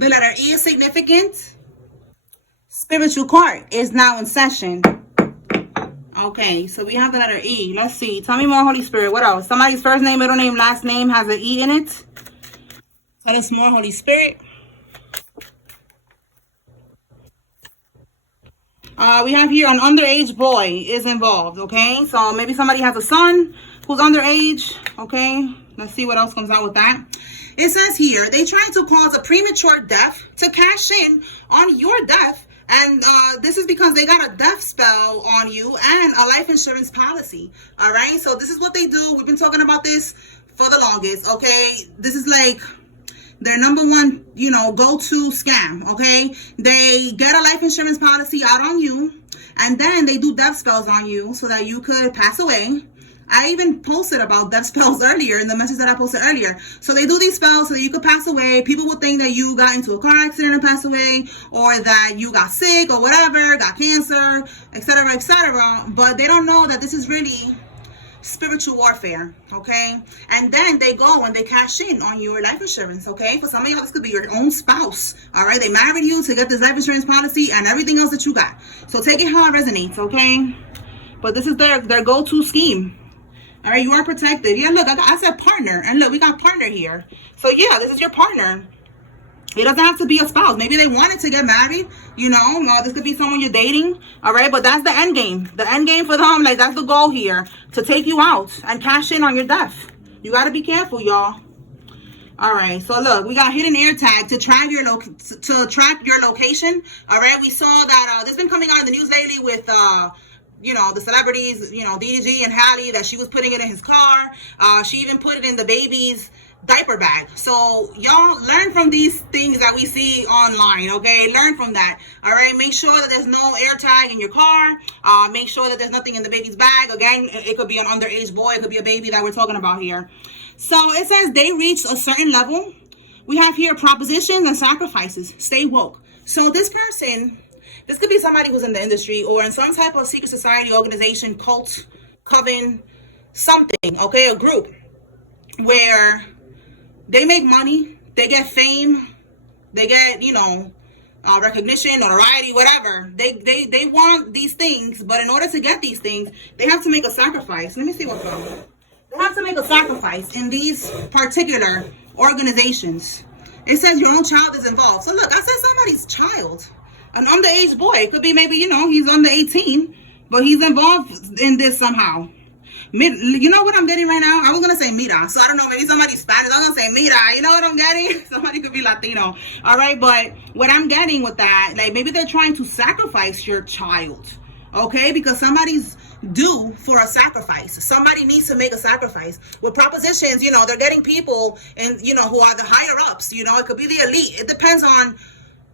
The letter E is significant. Spiritual court is now in session. Okay, so we have the letter E. Let's see. Tell me more, Holy Spirit. What else? Somebody's first name, middle name, last name has an E in it. Tell us more, Holy Spirit. We have here an underage boy is involved, okay? So maybe somebody has a son who's underage, okay? Let's see what else comes out with that. It says here, they tried to cause a premature death to cash in on your death. And this is because they got a death spell on you and a life insurance policy, all right? So this is what they do. We've been talking about this for the longest, okay? This is like their number one, go-to scam, okay? They get a life insurance policy out on you, and then they do death spells on you so that you could pass away. I even posted about death spells earlier in the message that I posted earlier. So they do these spells so that you could pass away. People would think that you got into a car accident and passed away, or that you got sick or whatever, got cancer, etc., etc. But they don't know that this is really spiritual warfare, okay? And then they go and they cash in on your life insurance, okay? For some of y'all, this could be your own spouse, all right? They married you to get this life insurance policy and everything else that you got. So take it how it resonates, okay? But this is their go-to scheme. All right, you are protected. Yeah, look, I said partner. And look, we got partner here. So yeah, this is your partner. It doesn't have to be a spouse. Maybe they wanted to get married, this could be someone you're dating, all right? But that's the end game. The end game for them, like, that's the goal here, to take you out and cash in on your death. You got to be careful, y'all. All right, so look, we got hidden air tag to track your location, all right? We saw that this has been coming out in the news lately with, the celebrities, DDG and Halle, that she was putting it in his car. She even put it in the baby's diaper bag. So y'all learn from these things that we see online, okay? Learn from that, all right? Make sure that there's no air tag in your car. Make sure that there's nothing in the baby's bag. Again, it could be an underage boy. It could be a baby that we're talking about here. So it says they reached a certain level. We have here propositions and sacrifices. Stay woke. So this person, this could be somebody who's in the industry or in some type of secret society, organization, cult, coven, something, okay? A group where they make money, they get fame, they get, recognition, notoriety, whatever. They want these things, but in order to get these things, they have to make a sacrifice. Let me see what's going on. They have to make a sacrifice in these particular organizations. It says your own child is involved. So look, I said somebody's child. An underage boy. It could be maybe, he's under 18, but he's involved in this somehow. You know what I'm getting right now? I was going to say mira. So I don't know, maybe somebody's Spanish. I'm going to say mira. You know what I'm getting? Somebody could be Latino. All right, but what I'm getting with that, like maybe they're trying to sacrifice your child. Okay, because somebody's due for a sacrifice. Somebody needs to make a sacrifice. With propositions, they're getting people and, who are the higher ups. It could be the elite. It depends on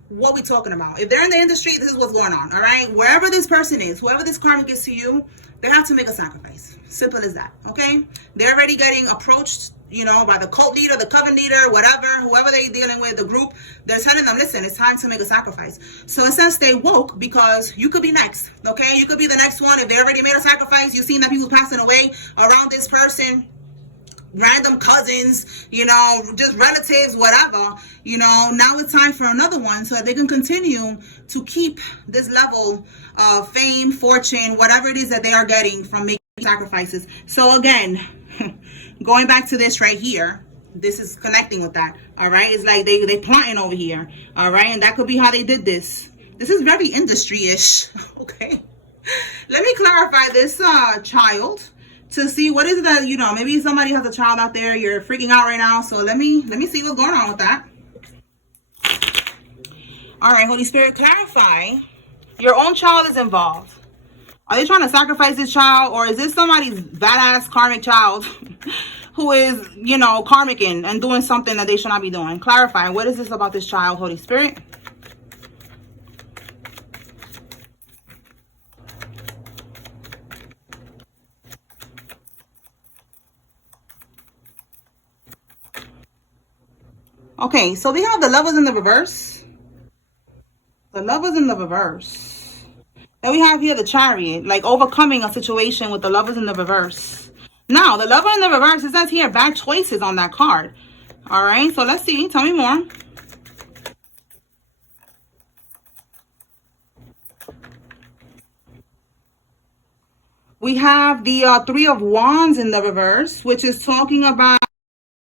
what we're talking about. If they're in the industry, this is what's going on, all right? Wherever this person is, whoever this karmic is to you, they have to make a sacrifice. Simple as that, okay? They're already getting approached, by the cult leader, the coven leader, whatever, whoever they're dealing with, the group. They're telling them, listen, it's time to make a sacrifice. So it says stay woke because you could be next, okay? You could be the next one. If they already made a sacrifice, you've seen that people passing away around this person, random cousins, just relatives, whatever, now it's time for another one so that they can continue to keep this level of fame, fortune, whatever it is that they are getting from making sacrifices. So again, going back to this right here, this is connecting with that, all right? It's like they plotting over here, all right? And that could be how they did this. This is very industry-ish, okay? Let me clarify this child to see what is it that, maybe somebody has a child out there, you're freaking out right now. So let me see what's going on with that. All right, Holy Spirit, clarify. Your own child is involved. Are they trying to sacrifice this child, or is this somebody's badass karmic child who is, karmicking and doing something that they should not be doing? Clarify. What is this about this child, Holy Spirit? Okay, so we have the Lovers in the reverse. The Lovers in the reverse. Then we have here the Chariot, like overcoming a situation with the Lovers in the reverse. Now, the Lover in the reverse, it says here bad choices on that card. All right, so let's see. Tell me more. We have the Three of Wands in the reverse, which is talking about,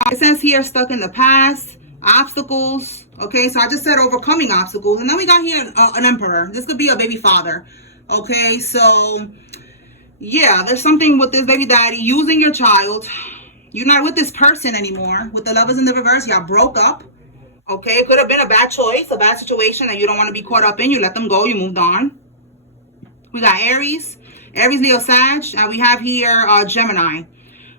it says here, stuck in the past, obstacles. Okay, so I just said overcoming obstacles. And then we got here an Emperor. This could be a baby father. Okay, so yeah, there's something with this baby daddy using your child. You're not with this person anymore. With the Lovers in the reverse, y'all broke up. Okay, it could have been a bad choice, a bad situation that you don't want to be caught up in. You let them go, you moved on. We got Aries, Leo, Sag, and we have here Gemini.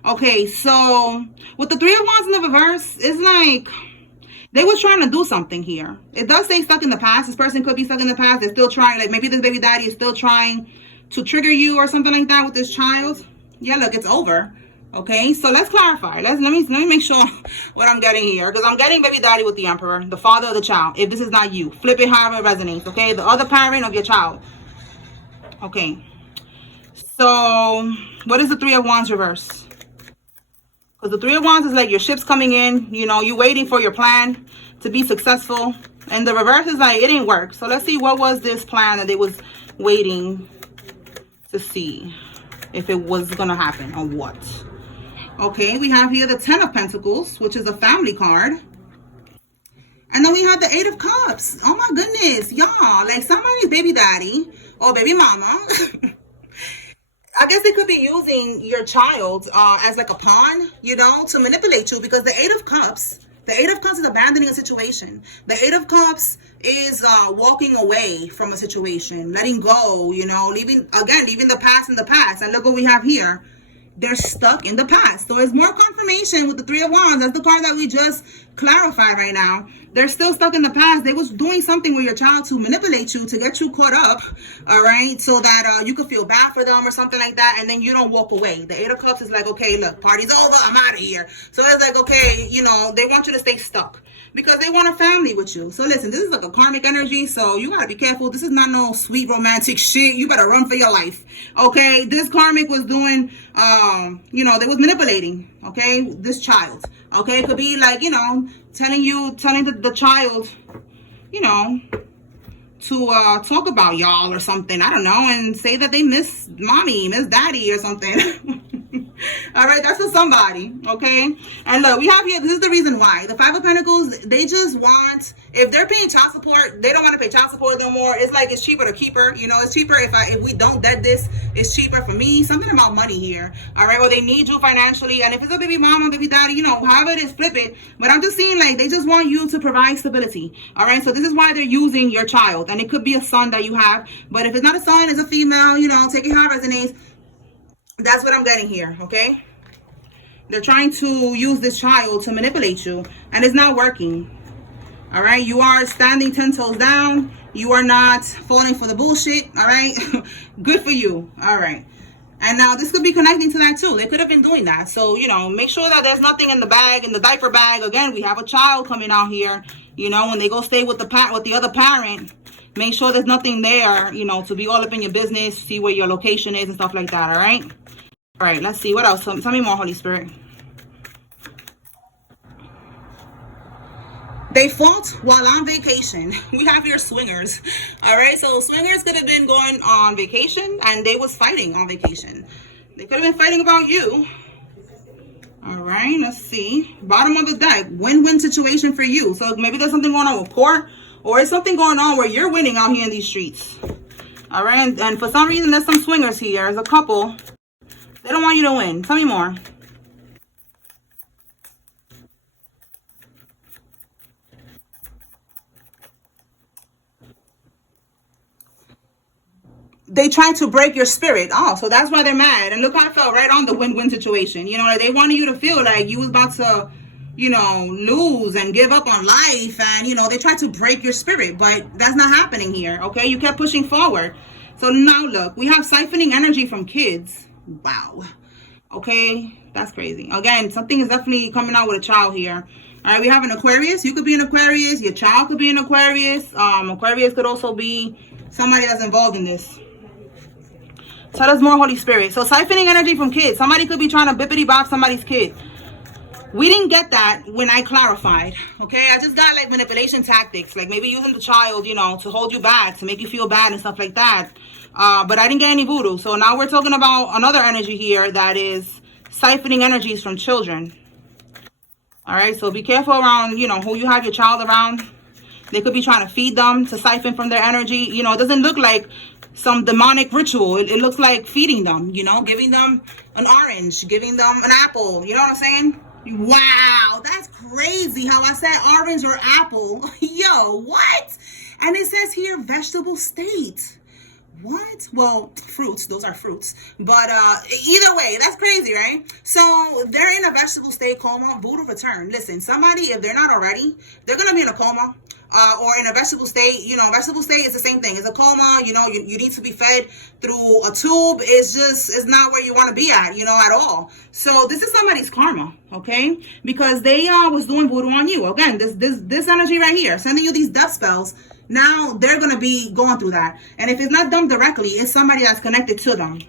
Okay, so with the Three of Wands in the reverse, it's like they were trying to do something here. It does say stuck in the past. This person could be stuck in the past. They're still trying, like maybe this baby daddy is still trying to trigger you or something like that with this child. Yeah, look, it's over. Okay, so let's clarify. Let me make sure what I'm getting here, because I'm getting baby daddy with the Emperor, the father of the child. If this is not you, flip it however it resonates. Okay, the other parent of your child. Okay, so what is the Three of Wands reverse? Because the Three of Wands is like your ship's coming in, you know, you're waiting for your plan to be successful. And the reverse is like, it didn't work. So let's see, what was this plan that they was waiting to see if it was going to happen or what? Okay, we have here the Ten of Pentacles, which is a family card. And then we have the Eight of Cups. Oh my goodness, y'all. Like somebody's baby daddy or baby mama. I guess they could be using your child as like a pawn, you know, to manipulate you, because the Eight of Cups is abandoning a situation. The Eight of Cups is walking away from a situation, letting go, you know, leaving the past in the past. And look what we have here. They're stuck in the past. So it's more confirmation with the Three of Wands. That's the card that we just clarified right now. They're still stuck in the past. They was doing something with your child to manipulate you, to get you caught up, all right, so that you could feel bad for them or something like that, and then you don't walk away. The Eight of Cups is like, okay, look, party's over, I'm out of here. So it's like, okay, you know, they want you to stay stuck because they want a family with you. So listen, this is like a karmic energy, so you gotta be careful. This is not no sweet romantic shit. You better run for your life, okay? This karmic was doing, you know, they was manipulating, okay, this child, okay? It could be like, you know, telling the child, you know, to talk about y'all or something, I don't know, and say that they miss mommy, miss daddy or something. All right, that's for somebody, okay? And look, we have here, this is the reason why. The Five of Pentacles, they just want, if they're paying child support, they don't want to pay child support no more. It's like, it's cheaper to keep her, you know, it's cheaper if we don't dead this, it's cheaper for me. Something about money here, all right? Or they need you financially, and if it's a baby mama, baby daddy, you know, however it is, flip it. But I'm just saying, like, they just want you to provide stability, all right? So this is why they're using your child, and it could be a son that you have, but if it's not a son, it's a female, you know, take it how it resonates. That's what I'm getting here, okay? They're trying to use this child to manipulate you, and it's not working. All right? You are standing 10 toes down. You are not falling for the bullshit, all right? Good for you, all right? And now this could be connecting to that too. They could have been doing that. So, you know, make sure that there's nothing in the bag, in the diaper bag. Again, we have a child coming out here. You know, when they go stay with the other parent, make sure there's nothing there, you know, to be all up in your business, see where your location is and stuff like that, all right? All right, let's see. What else? Tell me more, Holy Spirit. They fought while on vacation. We have here swingers. All right, so swingers could have been going on vacation, and they was fighting on vacation. They could have been fighting about you. All right, let's see. Bottom of the deck, win-win situation for you. So maybe there's something going on with court, or it's something going on where you're winning out here in these streets. All right, and for some reason, there's some swingers here. There's a couple. They don't want you to win. Tell me more. They try to break your spirit. Oh, so that's why they're mad. And look how I felt right on the win-win situation. You know, like they wanted you to feel like you was about to, you know, lose and give up on life. And, you know, they tried to break your spirit. But that's not happening here, okay? You kept pushing forward. So now, look, we have siphoning energy from kids. Wow. Okay, that's crazy. Again, something is definitely coming out with a child here. All right, we have an Aquarius. You could be an Aquarius. Your child could be an Aquarius. Aquarius could also be somebody that's involved in this. Tell us more, Holy Spirit. So siphoning energy from kids. Somebody could be trying to bippity bop somebody's kid. We didn't get that when I clarified, okay? I just got like manipulation tactics, like maybe using the child, you know, to hold you back, to make you feel bad and stuff like that. But I didn't get any voodoo. So now we're talking about another energy here that is siphoning energies from children. All right, so be careful around, you know, who you have your child around. They could be trying to feed them to siphon from their energy. You know, it doesn't look like some demonic ritual. It looks like feeding them, you know, giving them an orange, giving them an apple. You know what I'm saying? Wow, that's crazy how I said orange or apple. Yo, what? And it says here vegetable state. What? Well, fruits, those are fruits. But either way, that's crazy, right? So they're in a vegetable state coma, voodoo return. Listen, somebody, if they're not already, they're going to be in a coma. Or in a vegetable state. You know, vegetable state is the same thing. It's a coma. You know, you need to be fed through a tube. It's not where you want to be at, you know, at all. So this is somebody's karma, okay? Because they was doing voodoo on you. Again, this energy right here, sending you these death spells. Now they're going to be going through that. And if it's not them directly, it's somebody that's connected to them.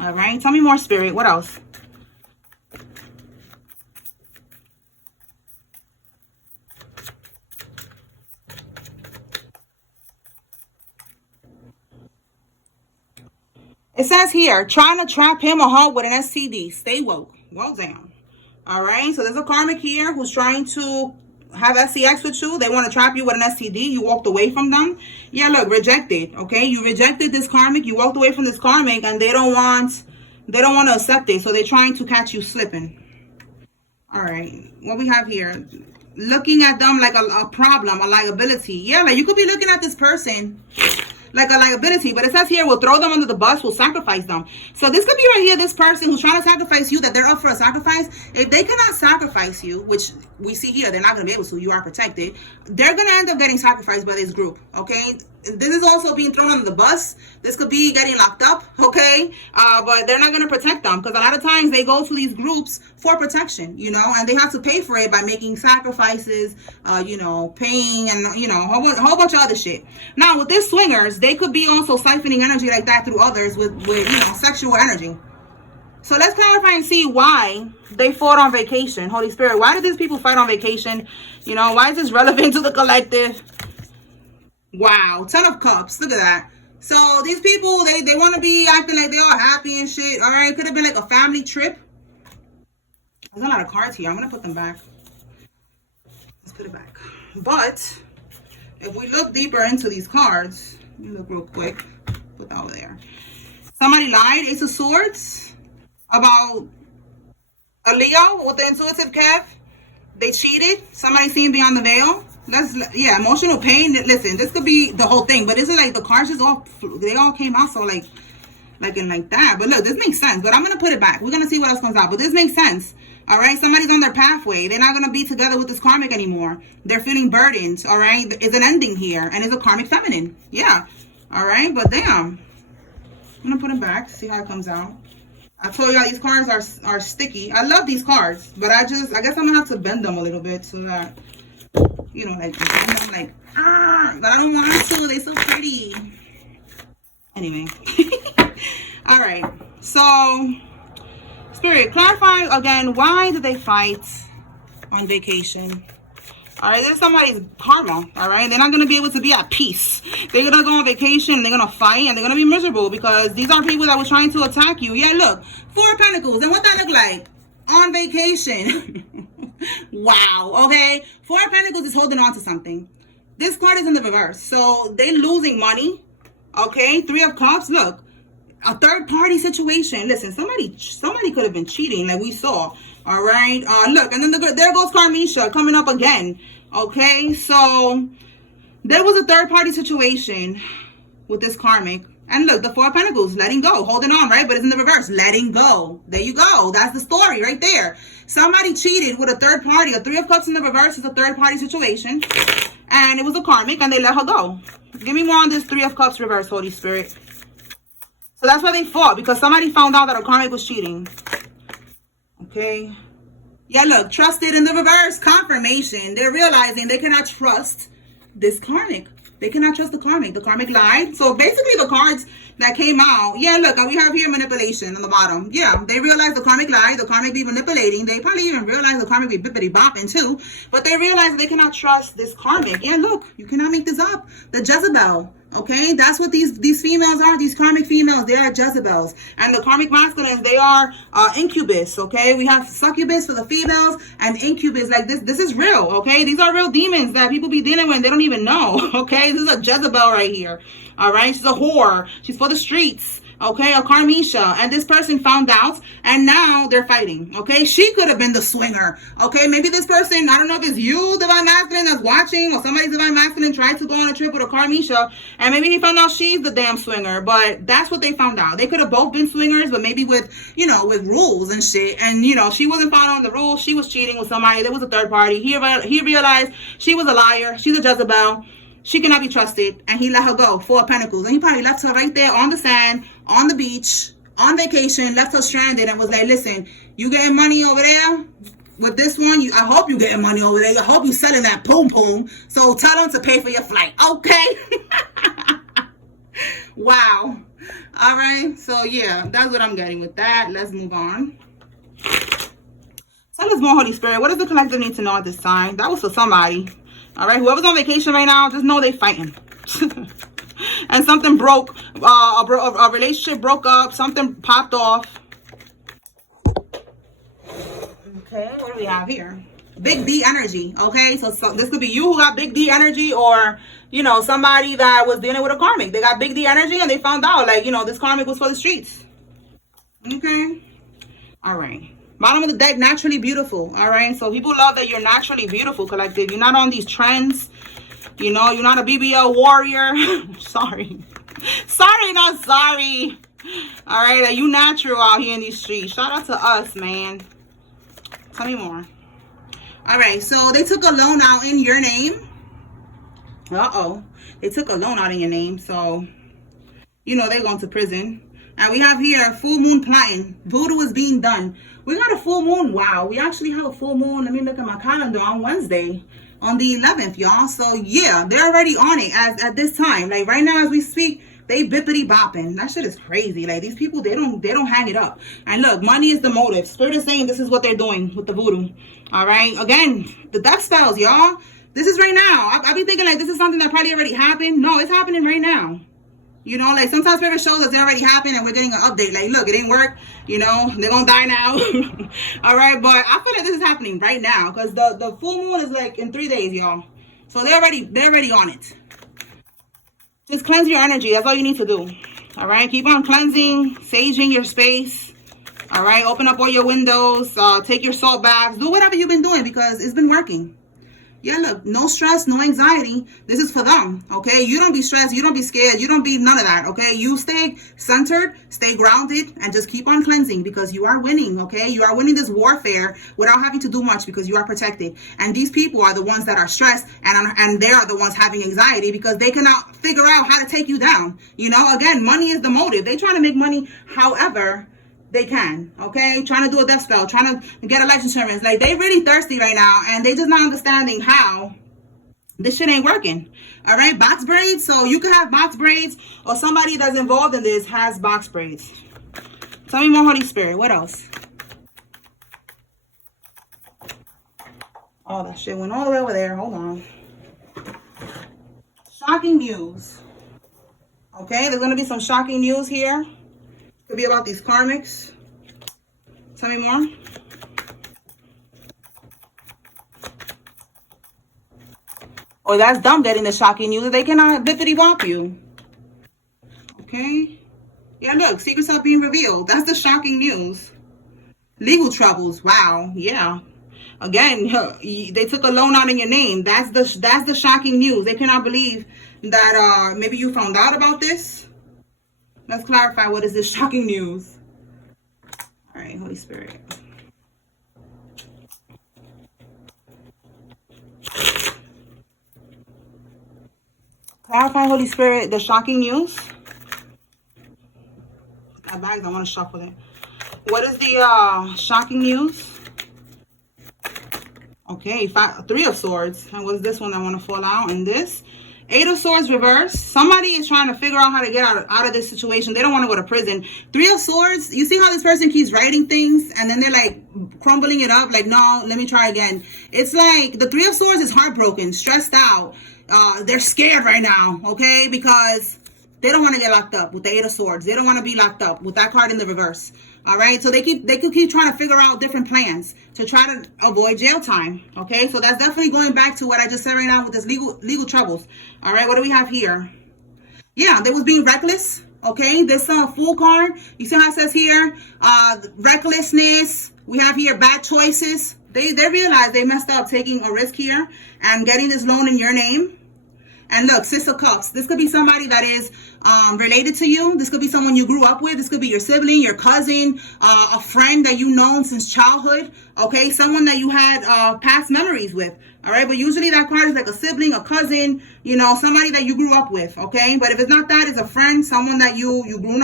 All right. Tell me more, Spirit. What else? It says here, trying to trap him or her with an STD. Stay woke. Well, damn. All right. So there's a karmic here who's trying to have SCX with you. They want to trap you with an STD. You walked away from them. Yeah, look, rejected. Okay. You rejected this karmic. You walked away from this karmic and they don't want to accept it. So they're trying to catch you slipping. All right. What we have here, looking at them like a problem, a liability. Yeah, like you could be looking at this person like a liability, but it says here we'll throw them under the bus, we'll sacrifice them. So this could be right here, this person who's trying to sacrifice you, that they're up for a sacrifice. If they cannot sacrifice you, which we see here, they're not going to be able to, you are protected, they're going to end up getting sacrificed by this group, okay? This is also being thrown under the bus. This could be getting locked up, okay? But they're not going to protect them because a lot of times they go to these groups for protection, you know, and they have to pay for it by making sacrifices, you know, paying and, you know, a whole bunch of other shit. Now, with these swingers, they could be also siphoning energy like that through others with you know, sexual energy. So let's clarify and see why they fought on vacation. Holy Spirit, why did these people fight on vacation? You know, why is this relevant to the collective? Wow, 10 of cups. Look at that. So these people, they want to be acting like they're all happy and shit. All right, could have been like a family trip. There's a lot of cards here. I'm going to put them back. Let's put it back. But if we look deeper into these cards, let me look real quick. Put that over there. Somebody lied. Ace of Swords. About a Leo with the intuitive Kev. They cheated. Somebody seen beyond the veil. Yeah, emotional pain. Listen, this could be the whole thing, but this is like the cards just they all came out so like that. But look, this makes sense. But I'm gonna put it back. We're gonna see what else comes out. But this makes sense. All right, somebody's on their pathway. They're not gonna be together with this karmic anymore. They're feeling burdened. All right, it's an ending here, and it's a karmic feminine. Yeah. All right, but damn, I'm gonna put it back. See how it comes out. I told y'all these cards are sticky. I love these cards, but I guess I'm gonna have to bend them a little bit so that, you know, like, but I don't want to. They're so pretty. Anyway. All right. So, Spirit, clarify again, why did they fight on vacation? All right, there's somebody's karma. All right, they're not going to be able to be at peace. They're going to go on vacation, they're going to fight, and they're going to be miserable because these are people that were trying to attack you. Yeah, look, 4 of Pentacles. And what that look like? On vacation. Wow, okay. 4 of Pentacles is holding on to something. This card is in the reverse. So they're losing money. Okay, 3 of Cups. Look, a third party situation. Listen, somebody could have been cheating like we saw. All right. Look, and then there goes Karmisha coming up again. Okay, so there was a third party situation with this karmic. And look, the 4 of Pentacles, letting go, holding on, right? But it's in the reverse, letting go. There you go. That's the story right there. Somebody cheated with a third party. A 3 of Cups in the reverse is a third party situation. And it was a karmic and they let her go. Give me more on this 3 of Cups reverse, Holy Spirit. So that's why they fought, because somebody found out that a karmic was cheating. Okay. Yeah, look, trusted in the reverse, confirmation. They're realizing they cannot trust this karmic. They cannot trust the karmic. The karmic lied. So basically the cards that came out, yeah, look, we have here manipulation on the bottom. Yeah, they realize the karmic lied, the karmic be manipulating. They probably even realize the karmic be bippity bopping too. But they realize they cannot trust this karmic. Yeah, look, you cannot make this up. The Jezebel. Okay, that's what these females are. These karmic females, they are Jezebels. And the karmic masculines, they are incubus. Okay, we have succubus for the females and incubus. Like this is real. Okay, these are real demons that people be dealing with and they don't even know. Okay, this is a Jezebel right here. All right, she's a whore. She's for the streets. Okay, a Karmisha, and this person found out, and now they're fighting. Okay, she could have been the swinger. Okay, maybe this person, I don't know if it's you, divine masculine, that's watching, or somebody's divine masculine tried to go on a trip with a Karmisha, and maybe he found out she's the damn swinger. But that's what they found out. They could have both been swingers, but maybe with, you know, with rules and shit. And you know, she wasn't following the rules. She was cheating with somebody. There was a third party. He realized she was a liar. She's a Jezebel. She cannot be trusted, and he let her go. 4 of Pentacles, and he probably left her right there on the sand, on the beach, on vacation, left her stranded, and was like, listen, you getting money over there with this one? I hope you getting money over there. I hope you selling that poom poom. So tell them to pay for your flight, okay? Wow. All right. So yeah, that's what I'm getting with that. Let's move on. Tell us more, Holy Spirit. What does the collective need to know at this time? That was for somebody. All right, whoever's on vacation right now, just know they fighting. And something broke, a relationship broke up, something popped off. Okay, what do we have here? Big D energy, okay? So this could be you who got big D energy, or, you know, somebody that was dealing with a karmic. They got big D energy and they found out, like, you know, this karmic was for the streets. Okay, all right. Bottom of the deck, naturally beautiful. All right, so people love that you're naturally beautiful, collective. You're not on these trends. You know, you're not a BBL warrior. Sorry, not sorry. All right, you natural out here in these streets. Shout out to us, man. Tell me more. All right, so they took a loan out in your name. They took a loan out in your name, so you know they're going to prison. And we have here full moon plotting. Voodoo is being done. We got a full moon. Wow, we actually have a full moon. Let me look at my calendar on Wednesday, on the 11th, y'all. So yeah, they're already on it at this time. Like right now as we speak, they bippity bopping. That shit is crazy. Like these people, they don't hang it up. And look, money is the motive. Spirit is saying this is what they're doing with the voodoo. All right. Again, the death spells, y'all. This is right now. I be thinking like this is something that probably already happened. No, it's happening right now. You know, like sometimes Spirit shows us it already happened and we're getting an update. Like, look, it didn't work. You know, they're going to die now. All right. But I feel like this is happening right now because the full moon is like in 3 days, y'all. So they're already on it. Just cleanse your energy. That's all you need to do. All right. Keep on cleansing, saging your space. All right. Open up all your windows. Take your salt baths. Do whatever you've been doing because it's been working. Yeah, look, no stress, no anxiety. This is for them, okay? You don't be stressed. You don't be scared. You don't be none of that, okay? You stay centered, stay grounded, and just keep on cleansing because you are winning, okay? You are winning this warfare without having to do much because you are protected. And these people are the ones that are stressed, and they are the ones having anxiety because they cannot figure out how to take you down. You know, again, money is the motive. They try to make money however they can, okay? Trying to do a death spell, trying to get a life insurance. Like, they really thirsty right now, and they just not understanding how this shit ain't working. All right, box braids. So you could have box braids, or somebody that's involved in this has box braids. Tell me more, Holy Spirit. What else? Oh, that shit went all the way over there. Hold on. Shocking news. Okay, there's going to be some shocking news here. Could be about these karmics. Tell me more. Oh, that's dumb getting the shocking news. They cannot bippity bop you. Okay. Yeah, look, secrets are being revealed. That's the shocking news. Legal troubles. Wow. Yeah. Again, they took a loan out in your name. That's the shocking news. They cannot believe that maybe you found out about this. Let's clarify, what is this shocking news? All right, Holy Spirit. Clarify, Holy Spirit, the shocking news. My bags, I want to shuffle it. What is the shocking news? Okay, 3 of Swords. And what's this one I want to fall out? And this Eight of Swords reverse. Somebody is trying to figure out how to get out of this situation. They don't want to go to prison. Three of Swords. You see how this person keeps writing things and then they're like crumbling it up. Like, no, let me try again. It's like the Three of Swords is heartbroken, stressed out. They're scared right now, okay? Because they don't want to get locked up with the Eight of Swords. They don't want to be locked up with that card in the reverse. All right, so they could keep trying to figure out different plans to try to avoid jail time. Okay, so that's definitely going back to what I just said right now with this legal troubles. All right, what do we have here? Yeah, they was being reckless. Okay, this Fool card. You see how it says here, recklessness. We have here bad choices. They realized they messed up taking a risk here and getting this loan in your name. And look, Six of Cups. This could be somebody that is related to you. This could be someone you grew up with. This could be your sibling, your cousin, a friend that you've known since childhood. Okay, someone that you had past memories with. All right, but usually that card is like a sibling, a cousin, you know, somebody that you grew up with. Okay, but if it's not that, it's a friend, someone that you grew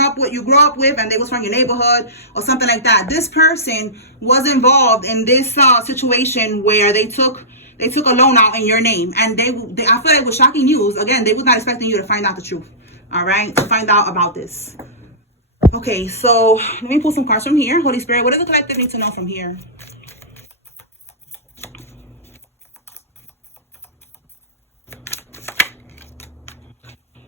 up with, and they was from your neighborhood or something like that. This person was involved in this situation where they took a loan out in your name, and I feel like it was shocking news. Again, they was not expecting you to find out the truth. All right, to find out about this. Okay, so let me pull some cards from here. Holy Spirit, what does the collective need to know from here?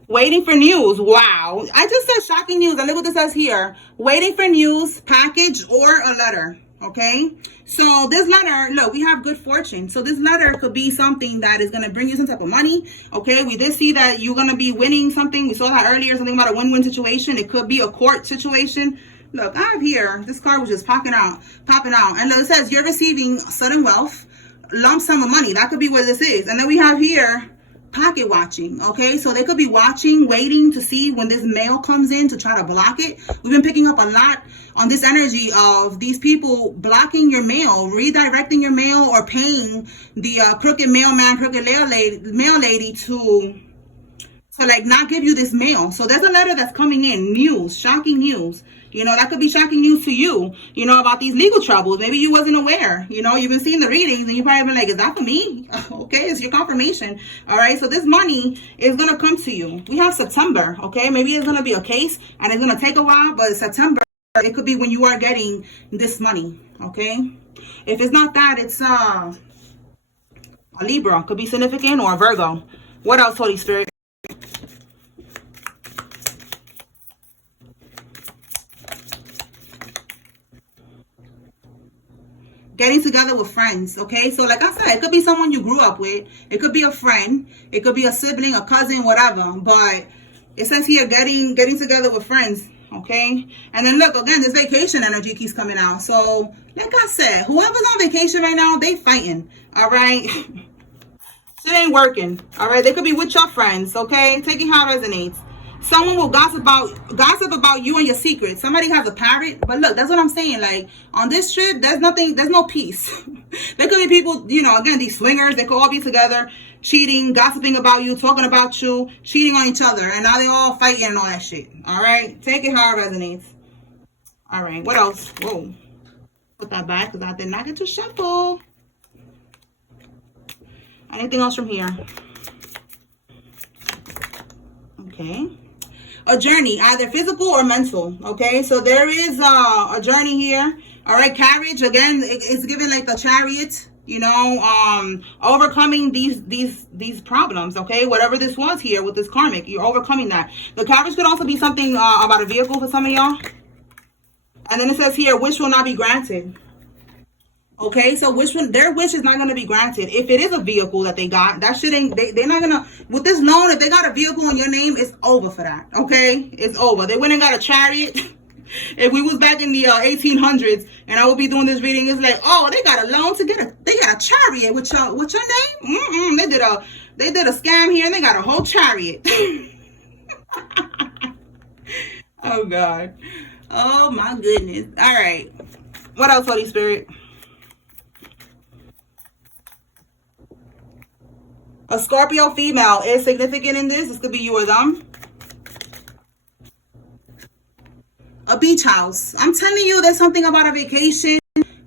Waiting for news. Wow, I just said shocking news, and look what this says here. Waiting for news, package, or a letter. Okay, so this letter, look, we have good fortune. So this letter could be something that is going to bring you some type of money. Okay, we did see that you're going to be winning something. We saw that earlier, something about a win-win situation. It could be a court situation. Look, I have here, this card was just popping out. And look, it says you're receiving sudden wealth, lump sum of money. That could be what this is. And then we have here pocket watching. Okay, so they could be watching, waiting to see when this mail comes in to try to block it. We've been picking up a lot on this energy of these people blocking your mail, redirecting your mail, or paying the crooked mailman, crooked mail lady to like not give you this mail. So there's a letter that's coming in, news, shocking news. You know, that could be shocking news to you, you know, about these legal troubles. Maybe you wasn't aware, you know, you've been seeing the readings and you probably been like, is that for me? Okay, it's your confirmation. All right, so this money is going to come to you. We have September, okay? Maybe it's going to be a case and it's going to take a while, but September, it could be when you are getting this money, okay? If it's not that, it's a Libra, could be significant, or a Virgo. What else, Holy Spirit? Getting together with friends, okay? So like I said, it could be someone you grew up with. It could be a friend. It could be a sibling, a cousin, whatever. But it says here, getting together with friends, okay? And then look, again, this vacation energy keeps coming out. So like I said, whoever's on vacation right now, they fighting, all right? Shit ain't working, all right? They could be with your friends, okay? Taking how it resonates. Someone will gossip about you and your secrets. Somebody has a parrot. But look, that's what I'm saying. Like, on this trip, there's no peace. There could be people, you know, again, these swingers, they could all be together, cheating, gossiping about you, talking about you, cheating on each other. And now they all fighting and all that shit. All right? Take it how it resonates. All right. What else? Whoa. Put that back because I did not get to shuffle. Anything else from here? Okay. A journey, either physical or mental. Okay, so there is a journey here. All right, carriage, again, it's given like the chariot, you know, overcoming these problems. Okay, whatever this was here with this karmic, you're overcoming that. The carriage could also be something about a vehicle for some of y'all. And then it says here, wish will not be granted. Okay, so their wish is not going to be granted. If it is a vehicle that they got, that shit ain't, they're not going to, with this loan, if they got a vehicle in your name, it's over for that. Okay, it's over. They went and got a chariot. If we was back in the 1800s and I would be doing this reading, it's like, oh, they got a loan to they got a chariot with your name. They did a scam here and they got a whole chariot. Oh God. Oh my goodness. All right. What else, Holy Spirit? A Scorpio female is significant in this. This could be you or them. A beach house. I'm telling you, there's something about a vacation.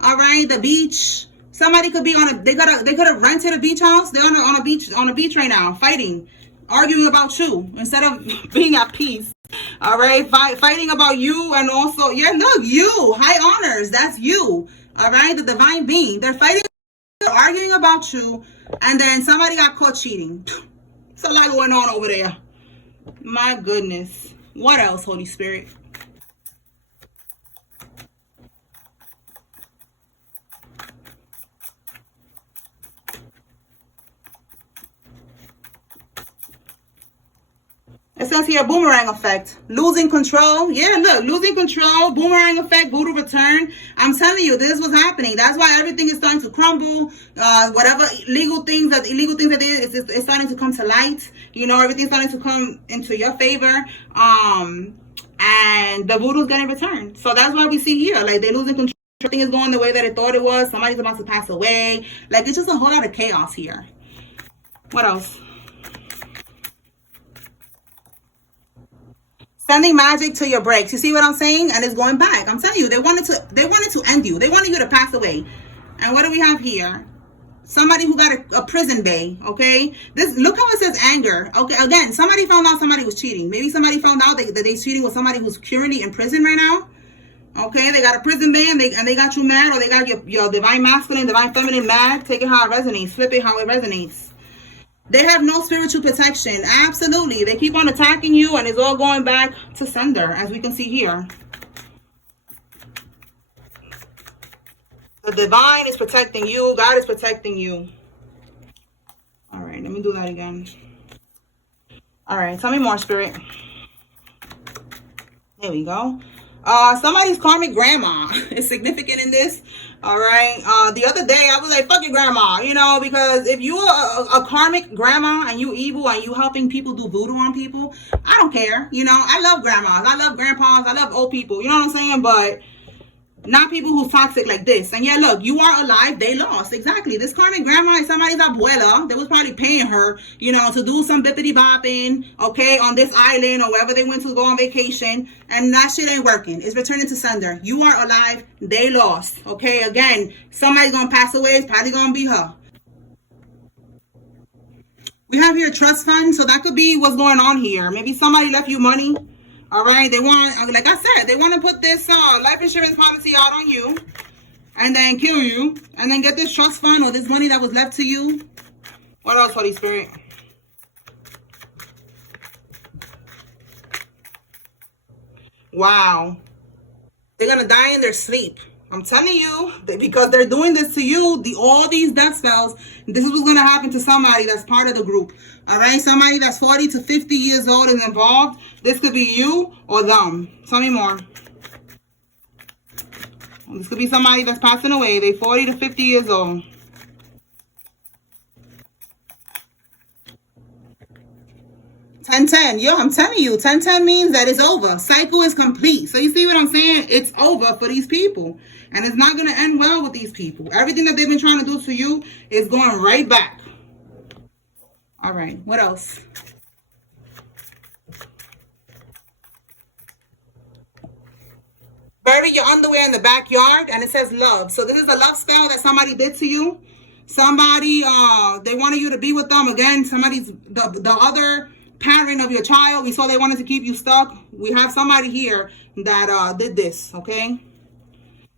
All right, the beach. Somebody could be on they could have rented a beach house. They're on a beach right now, fighting. arguing about you instead of being at peace. All right, fighting about you, and also, yeah, look, you, high honors, that's you. All right, the divine being. They're fighting, arguing about you, and then somebody got caught cheating. It's a lot going on over there. My goodness. What else, Holy Spirit? It says here, boomerang effect. Losing control. Yeah, look, losing control, boomerang effect, voodoo return. I'm telling you, this was happening. That's why everything is starting to crumble. Whatever illegal things that it's starting to come to light. You know, everything's starting to come into your favor. And the voodoo's getting returned. So that's why we see here, like, they're losing control. Everything is going the way that it thought it was. Somebody's about to pass away. Like, it's just a whole lot of chaos here. What else? Sending magic to your breaks. You see what I'm saying? And it's going back. I'm telling you, they wanted to end you. They wanted you to pass away. And what do we have here? Somebody who got a prison bay. Okay, look how it says anger. Okay, again, somebody found out somebody was cheating. Maybe somebody found out that they're cheating with somebody who's currently in prison right now. Okay, they got a prison bay and they got you mad, or they got your divine masculine, divine feminine mad. Take it how it resonates. Flip it how it resonates. They have no spiritual protection. Absolutely. They keep on attacking you, and it's all going back to sender, as we can see here. The divine is protecting you. God is protecting you. All right, let me do that again. All right, tell me more, Spirit. There we go. Somebody's karmic grandma is significant in this. All right. The other day I was like, fuck your grandma, you know, because if you are a karmic grandma and you evil and you helping people do voodoo on people, I don't care. You know, I love grandmas, I love grandpas, I love old people, you know what I'm saying? But not people who's toxic like this. And yeah, look, you are alive, they lost. Exactly. This karmic grandma is somebody's abuela that was probably paying her, you know, to do some bippity bopping, okay, on this island or wherever they went to go on vacation. And that shit ain't working. It's returning to sender. You are alive, they lost. Okay, again, somebody's gonna pass away. It's probably gonna be her. We have here trust fund. So that could be what's going on here. Maybe somebody left you money. All right, they want, like I said, they want to put this life insurance policy out on you and then kill you and then get this trust fund or this money that was left to you. What else, Holy Spirit? Wow. They're going to die in their sleep. I'm telling you, because they're doing this to you, all these death spells, this is what's going to happen to somebody that's part of the group. All right, somebody that's 40 to 50 years old is involved. This could be you or them. Tell me more. This could be somebody that's passing away. They're 40 to 50 years old. $10-10. Yo, I'm telling you, 10-10 means that it's over. Cycle is complete. So you see what I'm saying? It's over for these people. And it's not going to end well with these people. Everything that they've been trying to do to you is going right back. All right. What else? Bury your underwear in the backyard, and it says love. So this is a love spell that somebody did to you. Somebody, they wanted you to be with them. Again, somebody's, the other parent of your child, we saw they wanted to keep you stuck. We have somebody here that did this, okay?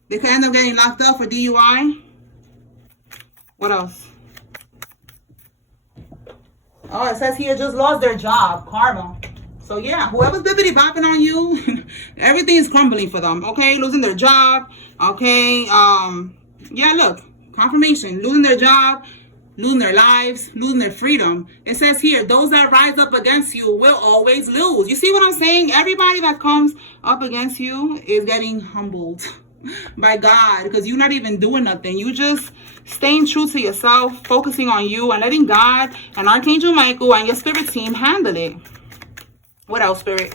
They could end up getting locked up for DUI. What else? Oh, it says here just lost their job. Karma. So yeah, whoever's bippity bopping on you, everything is crumbling for them, okay? Losing their job, okay? Yeah, look, confirmation. Losing their job, losing their lives, losing their freedom. It says here, those that rise up against you will always lose. You see what I'm saying? Everybody that comes up against you is getting humbled by God, because you're not even doing nothing. You just staying true to yourself, focusing on you, and letting God and Archangel Michael and your spirit team handle it. What else, Spirit?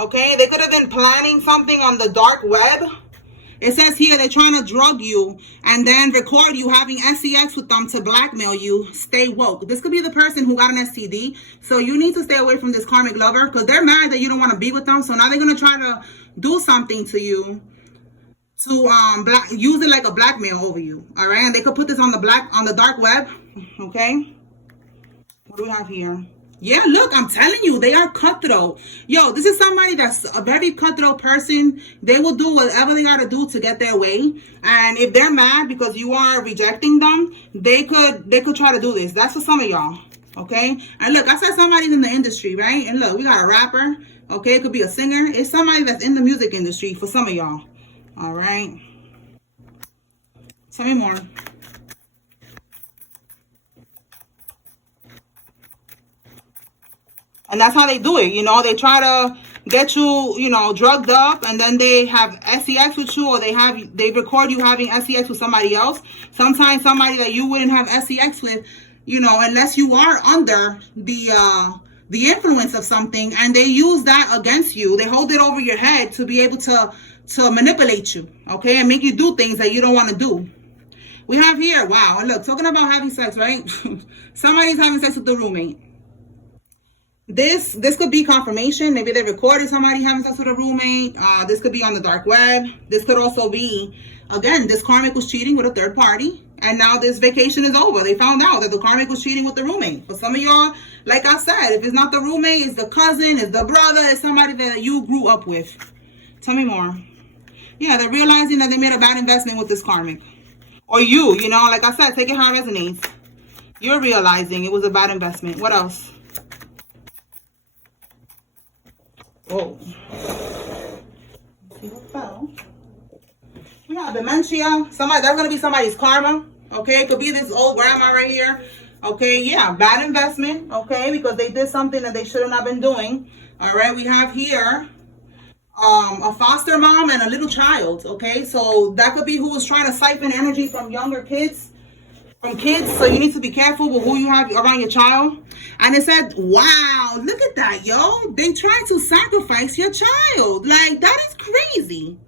Okay, they could have been planning something on the dark web. It says here they're trying to drug you and then record you having sex with them to blackmail you. Stay woke. This could be the person who got an STD. So you need to stay away from this karmic lover, because they're mad that you don't want to be with them. So now they're going to try to do something to you to use it like a blackmail over you. All right, and they could put this on the dark web. Okay. What do we have here? Yeah, look, I'm telling you, they are cutthroat. Yo, this is somebody that's a very cutthroat person. They will do whatever they gotta do to get their way. And if they're mad because you are rejecting them, they could try to do this. That's for some of y'all. Okay? And look, I said somebody's in the industry, right? And look, we got a rapper. Okay, it could be a singer. It's somebody that's in the music industry for some of y'all. All right. Tell me more. And that's how they do it. You know, they try to get you, you know, drugged up, and then they have sex with you, or they record you having sex with somebody else. Sometimes somebody that you wouldn't have sex with, you know, unless you are under the influence of something, and they use that against you. They hold it over your head to be able to manipulate you, okay, and make you do things that you don't want to do. We have here, wow, and look, talking about having sex, right? Somebody's having sex with the roommate. This could be confirmation. Maybe they recorded somebody having sex with a roommate. This could be on the dark web. This could also be, again, this karmic was cheating with a third party, and now this vacation is over. They found out that the karmic was cheating with the roommate. For some of y'all, like I said, if it's not the roommate, it's the cousin, it's the brother, it's somebody that you grew up with. Tell me more. Yeah, they're realizing that they made a bad investment with this karmic. Or you know, like I said, take it how it resonates. You're realizing it was a bad investment. What else? Whoa. See what fell? We got dementia. That's gonna be somebody's karma. Okay, it could be this old grandma right here. Okay, yeah, bad investment. Okay, because they did something that they should have not been doing. All right, we have here a foster mom and a little child. Okay, so that could be who is trying to siphon energy from younger kids. So you need to be careful with who you have around your child. And it said, wow, look at that, yo. They tried to sacrifice your child. Like, that is crazy.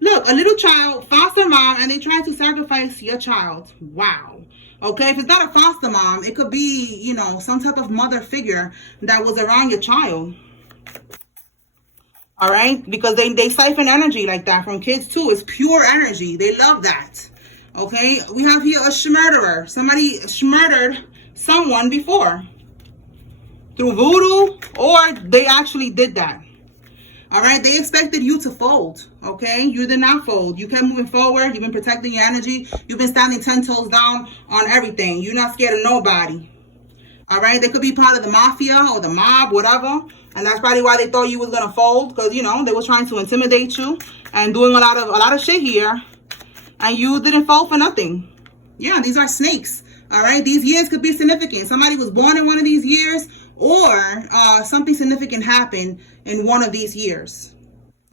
Look, a little child, foster mom, and they tried to sacrifice your child. Wow. Okay, if it's not a foster mom, it could be, you know, some type of mother figure that was around your child. All right, because they siphon energy like that from kids too. It's pure energy. They love that. Okay, we have here a murderer. Somebody murdered someone before through voodoo, or they actually did that. All right, they expected you to fold. Okay, you did not fold. You kept moving forward. You've been protecting your energy. You've been standing 10 toes down on everything. You're not scared of nobody. All right, they could be part of the mafia or the mob, whatever. And that's probably why they thought you was gonna fold, because you know they were trying to intimidate you and doing a lot of shit here. And you didn't fall for nothing. Yeah, these are snakes. All right, these years could be significant. Somebody was born in one of these years, or something significant happened in one of these years.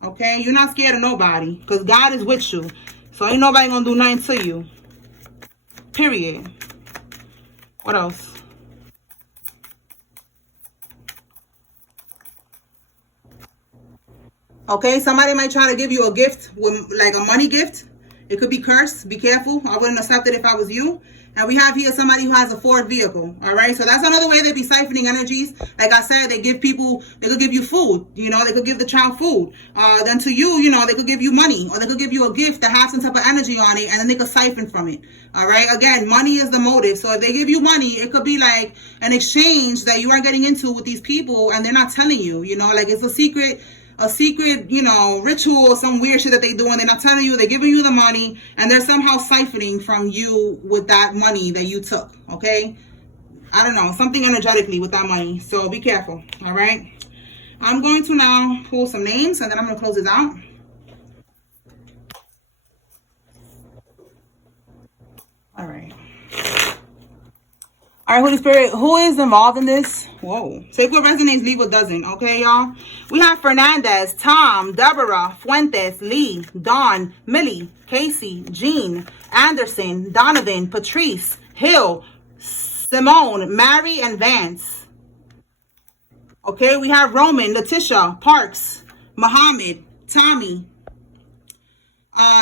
Okay, you're not scared of nobody, because God is with you. So ain't nobody gonna do nothing to you. Period. What else? Okay, somebody might try to give you a gift, like a money gift. It could be cursed. Be careful. I wouldn't accept it if I was you. And we have here somebody who has a Ford vehicle. All right. So that's another way they be siphoning energies. Like I said, they give people, they could give you food. You know, they could give the child food. Then to you, you know, they could give you money, or they could give you a gift that has some type of energy on it, and then they could siphon from it. All right. Again, money is the motive. So if they give you money, it could be like an exchange that you are getting into with these people, and they're not telling you, you know, like it's a secret, you know, ritual or some weird shit that they do, and they're not telling you. They're giving you the money, and they're somehow siphoning from you with that money that you took. Okay, I don't know, something energetically with that money. So be careful. All right, I'm going to now pull some names, and then I'm going to close this out. All right. All right, Holy Spirit, who is involved in this? Whoa. Take what resonates, leave what doesn't. Okay, y'all? We have Fernandez, Tom, Deborah, Fuentes, Lee, Dawn, Millie, Casey, Jean, Anderson, Donovan, Patrice, Hill, Simone, Mary, and Vance. Okay, we have Roman, Letitia, Parks, Muhammad, Tommy,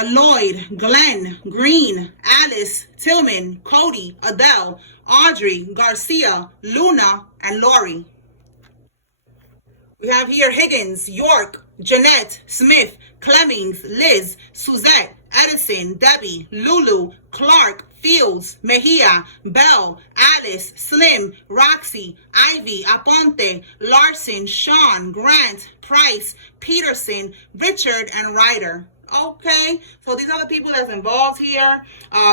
Lloyd, Glenn, Green, Alice, Tillman, Cody, Adele, Audrey, Garcia, Luna, and Lori. We have here Higgins, York, Jeanette, Smith, Clemmings, Liz, Suzette, Edison, Debbie, Lulu, Clark, Fields, Mejia, Bell, Alice, Slim, Roxy, Ivy, Aponte, Larson, Sean, Grant, Price, Peterson, Richard, and Ryder. Okay, so these are the people that's involved here.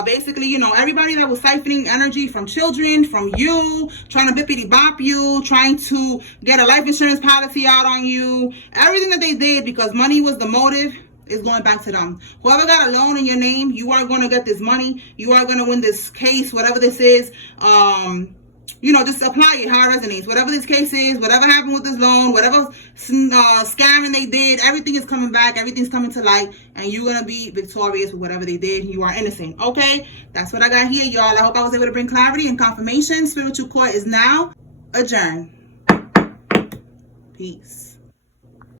Basically, you know, everybody that was siphoning energy from children, from you, trying to bippity bop you, trying to get a life insurance policy out on you. Everything that they did because money was the motive is going back to them. Whoever got a loan in your name, you are going to get this money. You are going to win this case, whatever this is. You know, just apply it how it resonates. Whatever this case is, whatever happened with this loan, whatever scamming they did, everything is coming back. Everything's coming to light. And you're going to be victorious with whatever they did. You are innocent. Okay? That's what I got here, y'all. I hope I was able to bring clarity and confirmation. Spiritual court is now adjourned. Peace.